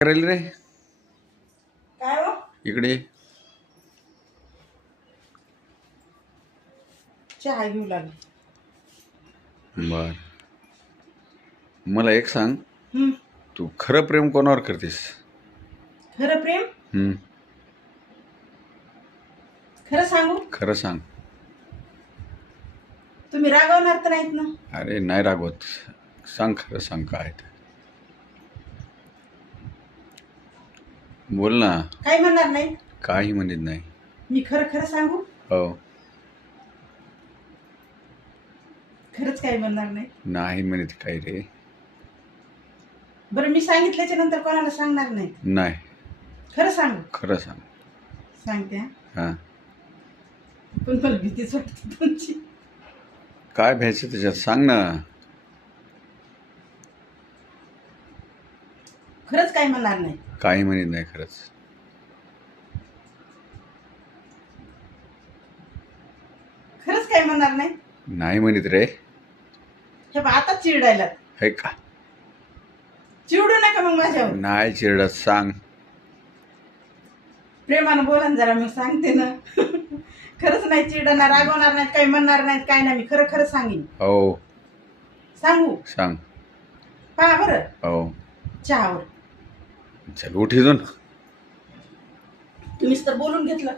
करायला रे काय हो? इकडे चहा घेऊ लागले. बर मला एक सांग, हम्म. तू खरं प्रेम कोणावर करतेस? खरं प्रेम खरं सांगू? खरं सांग. तुम्ही रागवणार तर नाहीत ना? अरे नाही रागवत, सांग खरं सांग काय ते. बोल ना. काही म्हणणार नाही? काही म्हणत नाही. मी खरं खरं सांगू? हो. खरंच काही म्हणणार नाही? नाही म्हणत काही रे. बरं, मी सांगितल्याच्या नंतर कोणाला सांगणार नाही? नाही. खरं सांगू? खरं सांग. सांगते हा. हां. पण मला भीतीच वाटते तुमची. काय भ्यायचं त्याच्यात, सांग ना. खरंच काही म्हणणार नाही? काही म्हणत नाही खरंच. खरंच काही म्हणणार नाही? नाही म्हणत रे. हे बा, आता चिरडायला. हे का? चिडू नका मग माझ्यावर. नाही चिरडत, सांग. प्रेमानं बोला ना जरा, मी सांगते ना. खरंच नाही चिडणार, रागवणार नाहीत, काही म्हणणार नाहीत, काय नाही. मी खरं खरं सांगेन. हो. सांगू? सांग. पहा बरं हो. चहावर. चल उठ इथून. तुम्हीच तर बोलून घेतलं.